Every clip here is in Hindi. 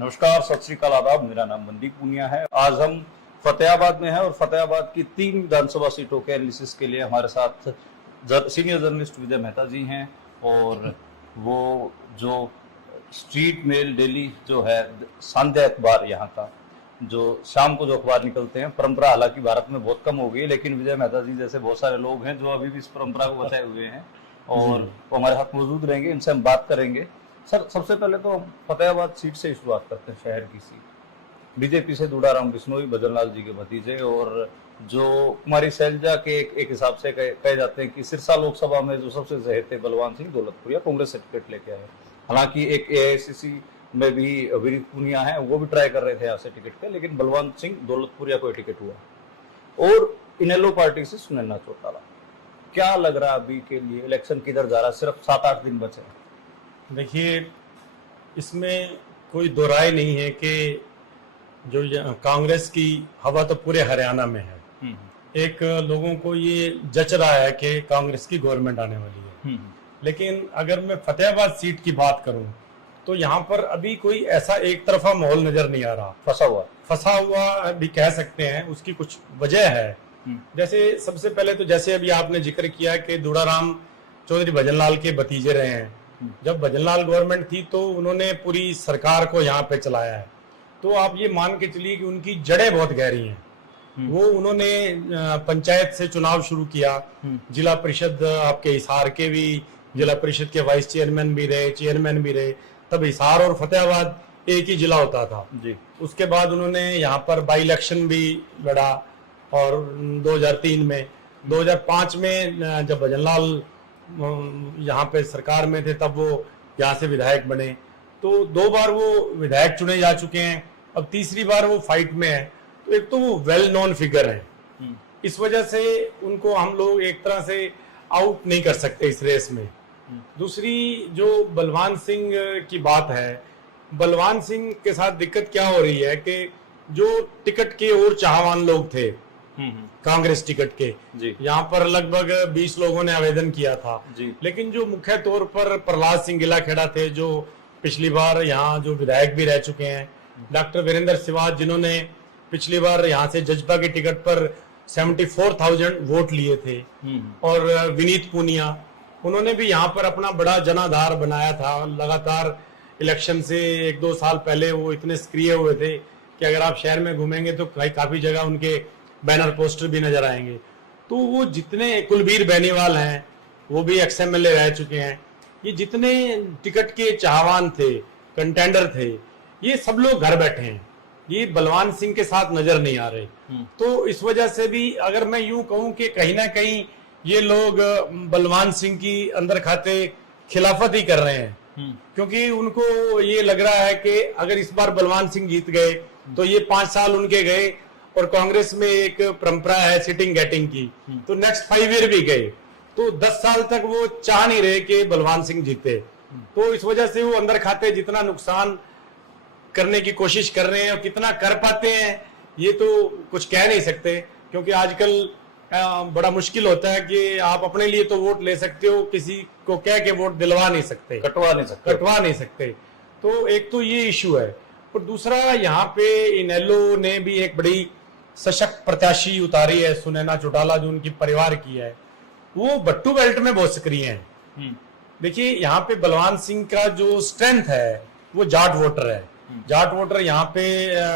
नमस्कार, सत श्री अकाल, आदाब। मेरा नाम मनदीप पूनिया है। आज हम फतेहाबाद में हैं और फतेहाबाद की 3 विधानसभा सीटों के एनालिसिस के लिए हमारे साथ सीनियर जर्नलिस्ट विजय मेहता जी हैं। और वो जो स्ट्रीट मेल डेली जो है सांध्य अखबार यहाँ का, जो शाम को जो अखबार निकलते हैं, परंपरा हालांकि भारत में बहुत कम हो गई है, लेकिन विजय मेहता जी जैसे बहुत सारे लोग हैं जो अभी भी इस परंपरा को बचाए हुए हैं और वो हमारे साथ मौजूद रहेंगे। इनसे हम बात करेंगे। सर, सबसे पहले तो हम फतेहाबाद सीट से शुरुआत करते हैं। शहर की सीट बीजेपी से दुड़ाराम बिश्नोई, भजनलाल जी के भतीजे, और जो कुमारी शैलजा के एक हिसाब से कहे जाते हैं कि सिरसा लोकसभा में जो सबसे चहेते बलवान सिंह दौलतपुरिया कांग्रेस से टिकट लेके आए। हालांकि एक एआईसीसी में भी विनीत पूनिया है, वो भी ट्राई कर रहे थे यहाँ से टिकट के, लेकिन बलवान सिंह दौलतपुरिया को टिकट हुआ। और इनेलो पार्टी से सुनैना चौटाला। क्या लग रहा है अभी के लिए इलेक्शन किधर जा रहा है? सिर्फ 7-8 दिन बचे हैं। देखिए, इसमें कोई दो राय नहीं है कि जो कांग्रेस की हवा तो पूरे हरियाणा में है। एक लोगों को ये जच रहा है कि कांग्रेस की गवर्नमेंट आने वाली है। लेकिन अगर मैं फतेहाबाद सीट की बात करूं तो यहाँ पर अभी कोई ऐसा एक तरफा माहौल नजर नहीं आ रहा। फंसा हुआ भी कह सकते हैं। उसकी कुछ वजह है। जैसे सबसे पहले तो जैसे अभी आपने जिक्र किया कि दुड़ाराम चौधरी भजनलाल के भतीजे रहे हैं। जब भजनलाल गवर्नमेंट थी तो उन्होंने पूरी सरकार को यहाँ पे चलाया है। तो आप ये मान के चलिए कि उनकी जड़ें बहुत गहरी हैं। वो उन्होंने पंचायत से चुनाव शुरू किया। जिला परिषद आपके हिसार के भी जिला परिषद के वाइस चेयरमैन भी रहे, चेयरमैन भी रहे। तब हिसार और फतेहाबाद एक ही जिला होता था जी। उसके बाद उन्होंने यहाँ पर बाई इलेक्शन भी लड़ा और 2003 में 2005 में जब भजनलाल यहाँ पे सरकार में थे तब वो यहाँ से विधायक बने। तो 2 बार वो विधायक चुने जा चुके हैं। अब तीसरी बार वो फाइट में है। तो एक तो वो वेल नोन फिगर है। इस वजह से उनको हम लोग एक तरह से आउट नहीं कर सकते इस रेस में। दूसरी जो बलवान सिंह की बात है, बलवान सिंह के साथ दिक्कत क्या हो रही है कि जो टिकट के और चाहवान लोग थे कांग्रेस टिकट के, यहाँ पर लगभग 20 लोगों ने आवेदन किया था। लेकिन जो मुख्य तौर पर प्रहलाद सिंह गिलाखेड़ा थे, जो पिछली बार यहाँ जो विधायक भी रह चुके हैं, डॉक्टर वीरेंद्र सिवाज जिन्होंने पिछली बार यहाँ से जजपा की टिकट पर 74,000 वोट लिए थे, और विनीत पूनिया, उन्होंने भी यहाँ पर अपना बड़ा जनाधार बनाया था। लगातार इलेक्शन से 1-2 साल पहले वो इतने सक्रिय हुए थे कि अगर आप शहर में घूमेंगे तो काफी जगह उनके बैनर पोस्टर भी नजर आएंगे। तो वो जितने कुलबीर बेनीवाल हैं, वो भी XMLA रह चुके हैं। ये जितने टिकट के चाहवान थे, कंटेंडर थे, ये सब लोग घर बैठे हैं। ये बलवान सिंह के साथ नजर नहीं आ रहे। तो इस वजह से भी अगर मैं यूं कहूं कि कहीं ना कहीं ये लोग बलवान सिंह की अंदर खाते खिलाफत ही कर रहे हैं। क्योंकि उनको ये लग रहा है कि अगर इस बार बलवान सिंह जीत गए तो ये 5 साल उनके गए, और कांग्रेस में एक परंपरा है सिटिंग गेटिंग की, तो नेक्स्ट 5 ईयर भी गए। तो 10 साल तक वो चाह नहीं रहे कि बलवान सिंह जीते। तो इस वजह से वो अंदर खाते जितना नुकसान करने की कोशिश कर रहे हैं और कितना कर पाते हैं ये तो कुछ कह नहीं सकते। क्योंकि आजकल बड़ा मुश्किल होता है कि आप अपने लिए तो वोट ले सकते हो, किसी को कह के वोट दिलवा नहीं सकते, कटवा नहीं सकते। तो एक तो ये इशू है। और दूसरा, यहाँ पे इनेलो ने भी एक बड़ी सशक्त प्रत्याशी उतारी है, सुनैना चौटाला, जो उनकी परिवार की है। वो बट्टू बेल्ट में बहुत सक्रिय हैं। देखिए, यहाँ पे बलवान सिंह का जो स्ट्रेंथ है वो जाट वोटर है। जाट वोटर यहाँ पे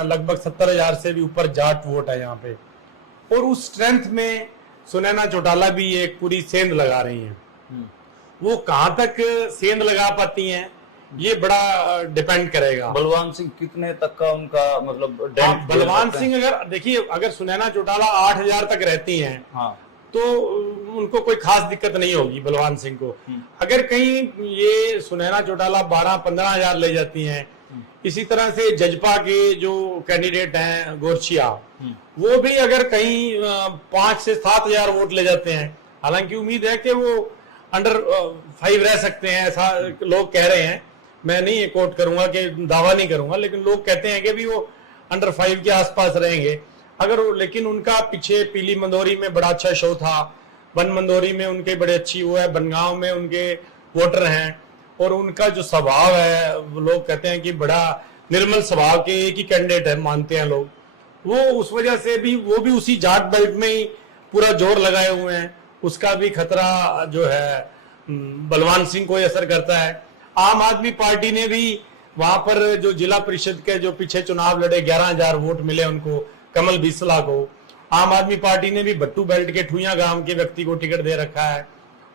लगभग 70,000 से भी ऊपर जाट वोट है यहाँ पे। और उस स्ट्रेंथ में सुनैना चौटाला भी एक पूरी सेंध लगा रही हैं। वो कहां तक सेंध लगा पाती हैं ये बड़ा डिपेंड करेगा। बलवान सिंह कितने तक का उनका मतलब बलवान सिंह अगर देखिए, अगर सुनैना चौटाला 8,000 तक रहती हैं, तो उनको कोई खास दिक्कत नहीं होगी बलवान सिंह को। अगर कहीं ये सुनैना चौटाला 12-15,000 ले जाती हैं, इसी तरह से जजपा के जो कैंडिडेट हैं गोरछिया, वो भी अगर कहीं 5 से 7,000 वोट ले जाते हैं, हालांकि उम्मीद है कि वो अंडर 5 रह सकते हैं, ऐसा लोग कह रहे हैं। मैं नहीं कोट करूंगा कि दावा नहीं करूंगा, लेकिन लोग कहते हैं कि भी वो अंडर 5 के आसपास रहेंगे अगर। लेकिन उनका पीछे पीली मंदोरी में बड़ा अच्छा शो था, बन मंदोरी में उनके बड़े अच्छी वो है, बनगांव में उनके वोटर हैं, और उनका जो स्वभाव है लोग कहते हैं कि बड़ा निर्मल स्वभाव के एक ही कैंडिडेट है मानते हैं लोग, वो उस वजह से भी वो भी उसी जाट बेल्ट में ही पूरा जोर लगाए हुए हैं। उसका भी खतरा जो है बलवान सिंह को ही असर करता है। आम आदमी पार्टी ने भी वहां पर जो जिला परिषद के जो पीछे चुनाव लड़े 11,000 वोट मिले उनको, कमल बिस्ला को, आम आदमी पार्टी ने भी भट्टू बेल्ट के ठुइया गांव के व्यक्ति को टिकट दे रखा है।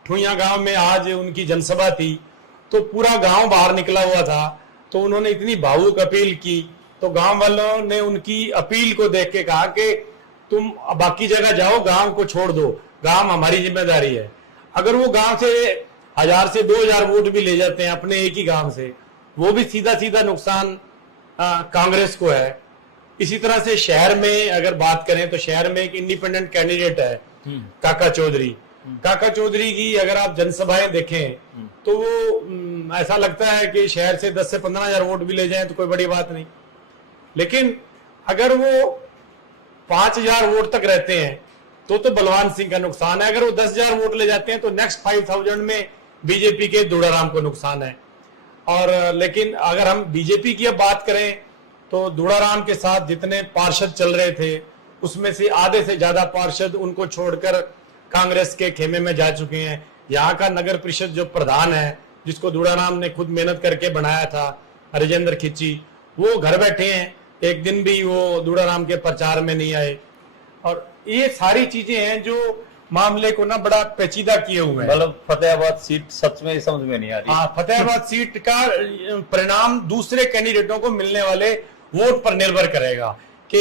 ठुइया गांव में आज उनकी जनसभा थी तो पूरा गांव बाहर निकला हुआ था, तो उन्होंने इतनी भावुक अपील की तो गांव वालों ने उनकी अपील को देख के कहा कि तुम बाकी जगह जाओ, गांव को छोड़ दो, गांव हमारी जिम्मेदारी है। अगर वो गांव से 1,000 से 2,000 वोट भी ले जाते हैं अपने एक ही गांव से, वो भी सीधा सीधा नुकसान कांग्रेस को है। इसी तरह से शहर में अगर बात करें तो शहर में एक इंडिपेंडेंट कैंडिडेट है काका चौधरी। काका चौधरी की अगर आप जनसभाएं देखें तो वो ऐसा लगता है कि शहर से 10 से 15,000 वोट भी ले जाएं तो कोई बड़ी बात नहीं, लेकिन अगर वो 5,000 वोट तक रहते हैं तो बलवान सिंह का नुकसान है। अगर वो 10,000 वोट ले जाते हैं तो नेक्स्ट 5,000 में बीजेपी के दूड़ाराम को नुकसान है। और लेकिन अगर हम बीजेपी की अब बात करें तो दूड़ाराम के साथ जितने पार्षद चल रहे थे उसमें से आधे से ज्यादा पार्षद उनको छोड़कर कांग्रेस के खेमे में जा चुके हैं। यहाँ का नगर परिषद जो प्रधान है, जिसको दूड़ाराम ने खुद मेहनत करके बनाया था, राजेंद्र खिच्ची, वो घर बैठे हैं, एक दिन भी वो दूड़ाराम के प्रचार में नहीं आए। और ये सारी चीजें हैं जो मामले को ना बड़ा पेचीदा किए हुए हैं। मतलब फतेहाबाद सीट सच में समझ में नहीं आ रही। हाँ, फतेहाबाद सीट का परिणाम दूसरे कैंडिडेटों को मिलने वाले वोट पर निर्भर करेगा कि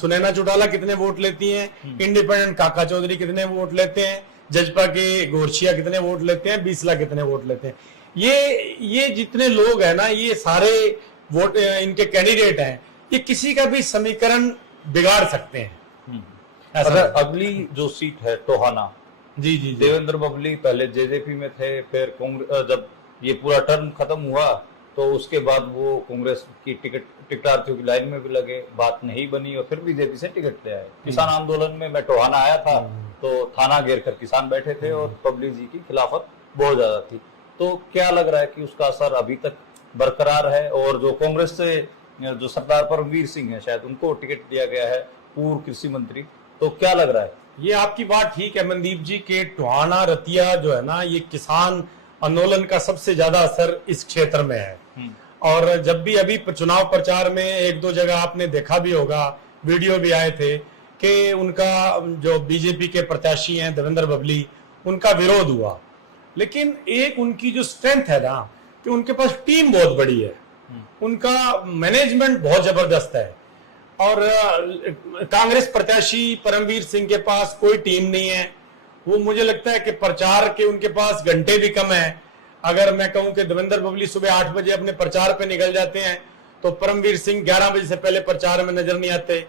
सुनैना चौटाला कितने वोट लेती हैं, इंडिपेंडेंट काका चौधरी कितने वोट लेते हैं, जजपा के गोरछिया कितने वोट लेते हैं, बीसला कितने वोट लेते हैं। ये जितने लोग हैं ना, ये सारे वोट इनके कैंडिडेट हैं, ये किसी का भी समीकरण बिगाड़ सकते हैं। अगली जो सीट है टोहाना, जी जी, देवेंद्र बबली पहले जेजेपी में थे, फिर कांग्रेस, जब ये पूरा टर्म खत्म हुआ तो उसके बाद वो कांग्रेस की टिकटार्थियों की लाइन में भी लगे, बात नहीं बनी और फिर बीजेपी से टिकट ले आए। किसान आंदोलन में मैं टोहाना आया था तो थाना घेर कर किसान बैठे थे और बबली जी की खिलाफत बहुत ज्यादा थी। तो क्या लग रहा है कि उसका असर अभी तक बरकरार है? और जो कांग्रेस से जो सरदार परमवीर सिंह है, शायद उनको टिकट दिया गया है, पूर्व कृषि मंत्री, तो क्या लग रहा है? ये आपकी बात ठीक है मनदीप जी के टोहाना रतिया जो है ना, ये किसान आंदोलन का सबसे ज्यादा असर इस क्षेत्र में है। और जब भी अभी चुनाव प्रचार में एक दो जगह आपने देखा भी होगा, वीडियो भी आए थे कि उनका जो बीजेपी के प्रत्याशी हैं देवेंद्र बबली, उनका विरोध हुआ। लेकिन एक उनकी जो स्ट्रेंथ है ना कि उनके पास टीम बहुत बड़ी है, उनका मैनेजमेंट बहुत जबरदस्त है। और कांग्रेस प्रत्याशी परमवीर सिंह के पास कोई टीम नहीं है। वो मुझे लगता है कि प्रचार के उनके पास घंटे भी कम है। अगर मैं कहूं कि देवेंद्र बबली सुबह 8 बजे अपने प्रचार पे निकल जाते हैं तो परमवीर सिंह 11 बजे से पहले प्रचार में नजर नहीं आते।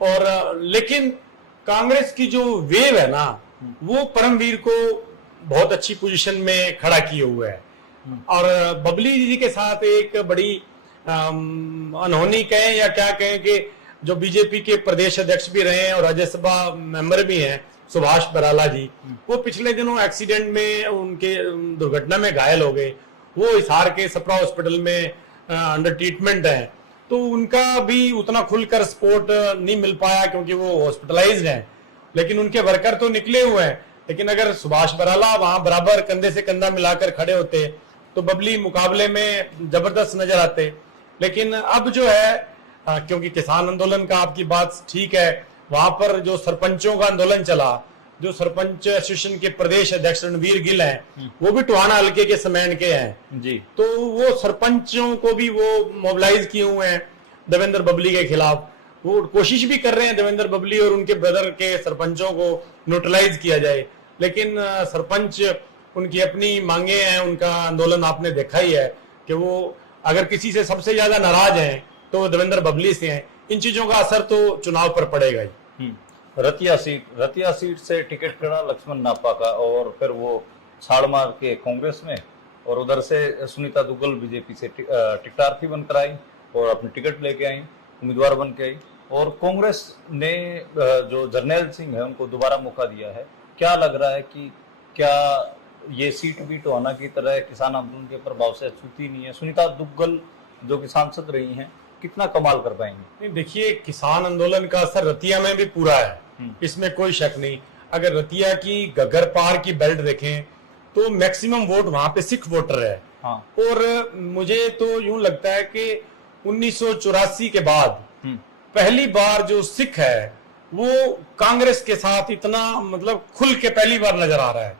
और लेकिन कांग्रेस की जो वेव है ना, वो परमवीर को बहुत अच्छी पोजीशन में खड़ा किए हुए है। और बबली जी के साथ एक बड़ी अनहोनी कहें या क्या कहें कि जो बीजेपी के प्रदेश अध्यक्ष भी रहे हैं और राज्यसभा मेंबर भी हैं, सुभाष बराला जी, वो पिछले दिनों एक्सीडेंट में उनके दुर्घटना में घायल हो गए। वो हिसार के सप्रा हॉस्पिटल में अंडर ट्रीटमेंट है, तो उनका भी उतना खुलकर सपोर्ट नहीं मिल पाया क्योंकि वो हॉस्पिटलाइज्ड हैं। लेकिन उनके वर्कर तो निकले हुए हैं। लेकिन अगर सुभाष बराला वहां बराबर कंधे से कंधा मिलाकर खड़े होते तो बबली मुकाबले में जबरदस्त नजर आते। लेकिन अब जो है क्योंकि किसान आंदोलन का आपकी बात ठीक है, वहां पर जो सरपंचों का आंदोलन चला, जो सरपंच एसोसिएशन के प्रदेश अध्यक्ष रणवीर गिल हैं, वो भी टोहाना हल्के के समेन के हैं जी। तो वो सरपंचों को भी वो मोबिलाइज किए हुए हैं देवेंद्र बबली के खिलाफ। वो कोशिश भी कर रहे हैं देवेंद्र बबली और उनके ब्रदर के सरपंचों को न्यूट्रलाइज किया जाए। लेकिन सरपंच उनकी अपनी मांगे हैं, उनका आंदोलन आपने देखा ही है कि वो अगर किसी से सबसे ज्यादा नाराज हैं तो देवेंद्र बबली से हैं। इन चीजों का असर तो चुनाव पर पड़ेगा ही। रतिया सीट से टिकट खड़ा लक्ष्मण नापा का, और फिर वो छाड़ मार के कांग्रेस में, और उधर से सुनीता दुग्गल बीजेपी से टिकटार्थी बनकर आई और अपनी टिकट लेके आई, उम्मीदवार बन के आई। और कांग्रेस ने जो जरनैल सिंह है उनको दोबारा मौका दिया है। क्या लग रहा है कि क्या ये सीट भी टोहाना की तरह किसान आंदोलन के प्रभाव से छूती नहीं है? सुनीता दुग्गल जो कि सांसद रही हैं, कितना कमाल कर पाएंगे? नहीं, देखिए, किसान आंदोलन का असर रतिया में भी पूरा है, इसमें कोई शक नहीं। अगर रतिया की घग्गर पार की बेल्ट देखें तो मैक्सिमम वोट वहां पे सिख वोटर है। हाँ। और मुझे तो यूं लगता है कि 1984 के बाद पहली बार जो सिख है वो कांग्रेस के साथ इतना मतलब खुल के पहली बार नजर आ रहा है।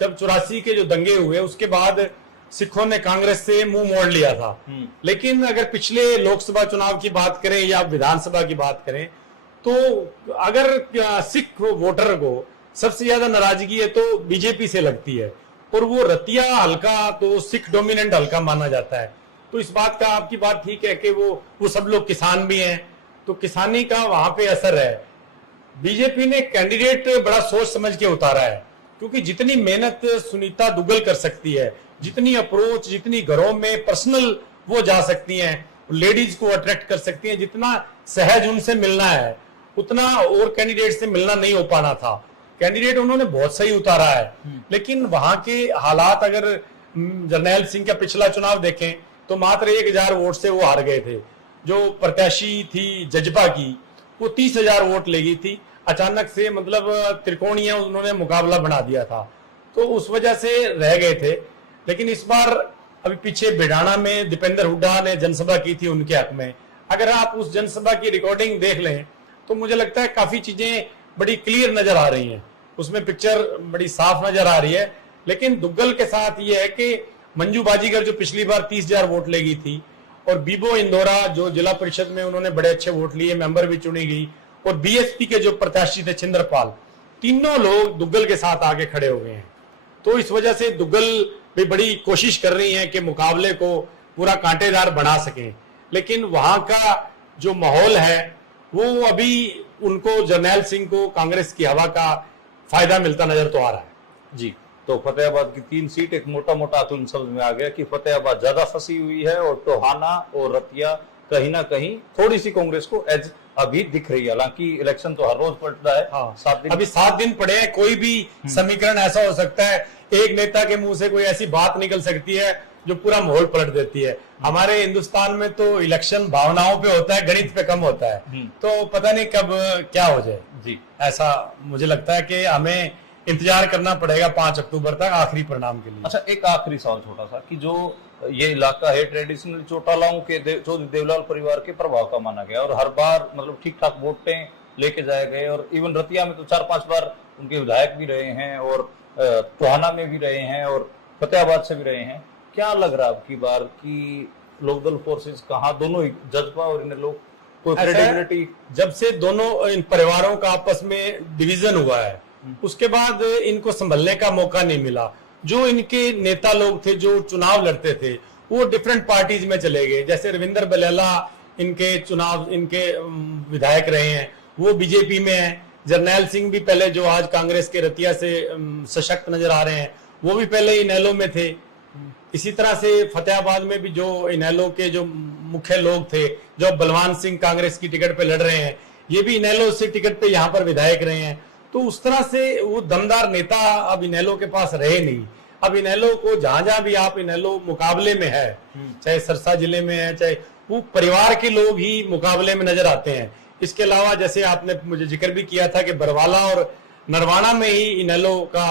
जब 84 के जो दंगे हुए उसके बाद सिखों ने कांग्रेस से मुंह मोड़ लिया था। लेकिन अगर पिछले लोकसभा चुनाव की बात करें या विधानसभा की बात करें तो अगर सिख वोटर को सबसे ज्यादा नाराजगी है तो बीजेपी से लगती है, और वो रतिया हल्का तो सिख डोमिनेंट हल्का माना जाता है। तो इस बात का आपकी बात ठीक है कि वो सब लोग किसान भी हैं, तो किसानी का वहां पे असर है। बीजेपी ने कैंडिडेट बड़ा सोच समझ के उतारा है, क्योंकि जितनी मेहनत सुनीता दुग्गल कर सकती है, जितनी अप्रोच, जितनी घरों में पर्सनल वो जा सकती हैं, लेडीज को अट्रैक्ट कर सकती हैं, जितना सहज उनसे मिलना है उतना और कैंडिडेट से मिलना नहीं हो पाना था। कैंडिडेट उन्होंने बहुत सही उतारा है। लेकिन वहां के हालात, अगर जरनैल सिंह का पिछला चुनाव देखें तो मात्र 1000 वोट से वो हार गए थे। जो प्रत्याशी थी जजपा की वो 30,000 वोट ले गई थी। अचानक से मतलब त्रिकोणीय उन्होंने मुकाबला बना दिया था, तो उस वजह से रह गए थे। लेकिन इस बार अभी पीछे बिडाना में दीपेंद्र हुड्डा ने जनसभा की थी उनके हक में। अगर आप उस जनसभा की रिकॉर्डिंग देख लें तो मुझे लगता है काफी चीजें बड़ी क्लियर नजर आ रही हैं, उसमें पिक्चर बड़ी साफ नजर आ रही है। लेकिन दुग्गल के साथ ये है कि मंजू बाजीगर जो पिछली बार 30,000 वोट ले गई थी, और बीबो इंदौरा जो जिला परिषद में उन्होंने बड़े अच्छे वोट लिए, मेंबर भी चुनी गई, और बीएसपी के जो प्रत्याशी थे छिंदरपाल, तीनों लोग दुग्गल के साथ आगे खड़े हो गए हैं। तो इस वजह से दुग्गल भी बड़ी कोशिश कर रही है कि मुकाबले को पूरा कांटेदार बना सकें। लेकिन वहां का जो माहौल है वो अभी उनको, जरनैल सिंह को कांग्रेस की हवा का फायदा मिलता नजर तो आ रहा है। जी, तो फतेहाबाद की 3 सीट एक मोटा मोटा आकलन समझ में आ गया कि फतेहाबाद ज्यादा फंसी हुई है और टोहाना और रतिया कहीं ना कहीं थोड़ी सी कांग्रेस को एज अभी दिख रही है। हालांकि इलेक्शन तो हर रोज पलटता है। हाँ। 7 दिन, अभी 7 दिन पड़े हैं, कोई भी समीकरण ऐसा हो सकता है, एक नेता के मुंह से कोई ऐसी बात निकल सकती है जो पूरा माहौल पलट देती है। हमारे हिंदुस्तान में तो इलेक्शन भावनाओं पे होता है, गणित पे कम होता है, तो पता नहीं कब क्या हो जाए। जी, ऐसा मुझे लगता है कि हमें इंतजार करना पड़ेगा 5 अक्टूबर तक आखिरी परिणाम के लिए। अच्छा, एक आखिरी सवाल छोटा सा कि जो ये इलाका है ट्रेडिशनल चौटालाओं के चौधरी देवलाल परिवार के प्रभाव का माना गया, और हर बार मतलब ठीक ठाक वोटें लेके जाए गए, और इवन रतिया में तो 4-5 बार उनके विधायक भी रहे हैं, और टोहाना में भी रहे हैं, और फतेहाबाद से भी रहे हैं। क्या लग रहा है आपकी बार की लोकदल फोर्सेस कहाँ, दोनों ही जजपा और इन लोग कोई क्रेडिबिलिटी? जब से दोनों इन परिवारों का आपस में डिवीजन हुआ है उसके बाद इनको संभलने का मौका नहीं मिला। जो इनके नेता लोग थे जो चुनाव लड़ते थे वो डिफरेंट पार्टीज में चले गए। जैसे रविंदर बलेला इनके विधायक रहे हैं, वो बीजेपी में है। जरनैल सिंह भी पहले, जो आज कांग्रेस के रतिया से सशक्त नजर आ रहे हैं, वो भी पहले इनेलो में थे। इसी तरह से फतेहाबाद में भी जो इनेलो के जो मुख्य लोग थे, जो बलवान सिंह कांग्रेस की टिकट पे लड़ रहे हैं, ये भी इनेलो से टिकट पे यहाँ पर विधायक रहे हैं। तो उस तरह से वो दमदार नेता अब इनेलो के पास रहे नहीं। अब इनेलो को जहां जहां भी आप इनेलो मुकाबले में है, चाहे सरसा जिले में है, चाहे वो परिवार के लोग ही मुकाबले में नजर आते हैं। इसके अलावा जैसे आपने मुझे जिक्र भी किया था कि बरवाला और नरवाना में ही इनेलो का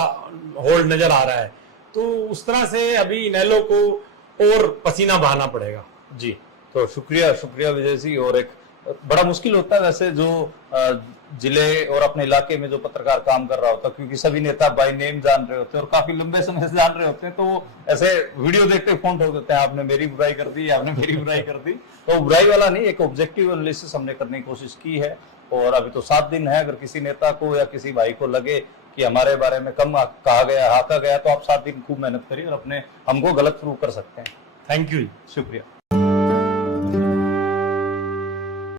होल्ड नजर आ रहा है। तो उस तरह से अभी इनेलो को और पसीना बहाना पड़ेगा। जी, तो शुक्रिया विजय जी। और एक बड़ा मुश्किल होता है वैसे जो जिले और अपने इलाके में जो पत्रकार काम कर रहा होता है, क्योंकि सभी नेता बाय नेम जान रहे होते हैं और काफी लंबे समय से जान रहे होते हैं, तो वो ऐसे वीडियो देखते फोन ठोक देते हैं, आपने मेरी बुराई कर दी, आपने मेरी बुराई कर दी। तो बुराई वाला नहीं, एक ऑब्जेक्टिव एनालिसिस हमने करने की कोशिश की है। और अभी तो 7 दिन है, अगर किसी नेता को या किसी भाई को लगे कि हमारे बारे में कम कहा गया, हाका गया, तो आप 7 दिन खूब मेहनत करिए और अपने हमको गलत प्रूव कर सकते हैं। थैंक यू, शुक्रिया।